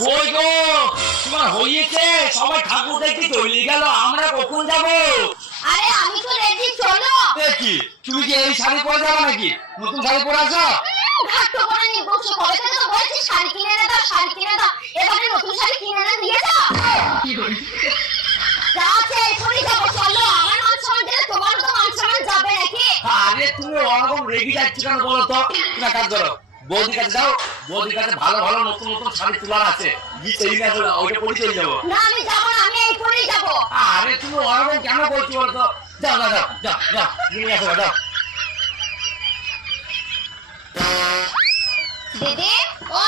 কই গো তোমার হয়েছে? সবাই ঠাকুর দেখতে চলে গেল, আমরা কখন যাব? আরে আমি তো রেডি, চলো। কি তুমি কি এই শাড়ি পরে যাবে নাকি? নতুন শাড়ি পরে আসো? ঘাট্ট করে নি বসে, কবে থেকে তো বলছি শাড়ি কিনে না দাও, শাড়ি কিনে দাও, এবারে নতুন শাড়ি কিনে না দিয়ে দাও। যাচ্ছে এখনই যাবো, চলো। আমার মান সম্মান দিলে তোমারও তো মান সম্মান যাবে নাকি? আরে তুমি ওরকম রেগে যাচ্ছ কেন বলো তো? তুমি কাজ করো, বৌদির কাছে যাও, বৌদির কাছে ভালো ভালো নতুন নতুন শাড়ি তোলার আছে, গিয়ে সেই কাছে ওইটা পরে চলে যাবো। না আমি যাবো না, আমি এখনই যাবো। আরে তুমি ওরকম কেন বলছো বলো তো? যাও যাও যাও যাও যাও নিয়ে আসো যাও। দিদি, ও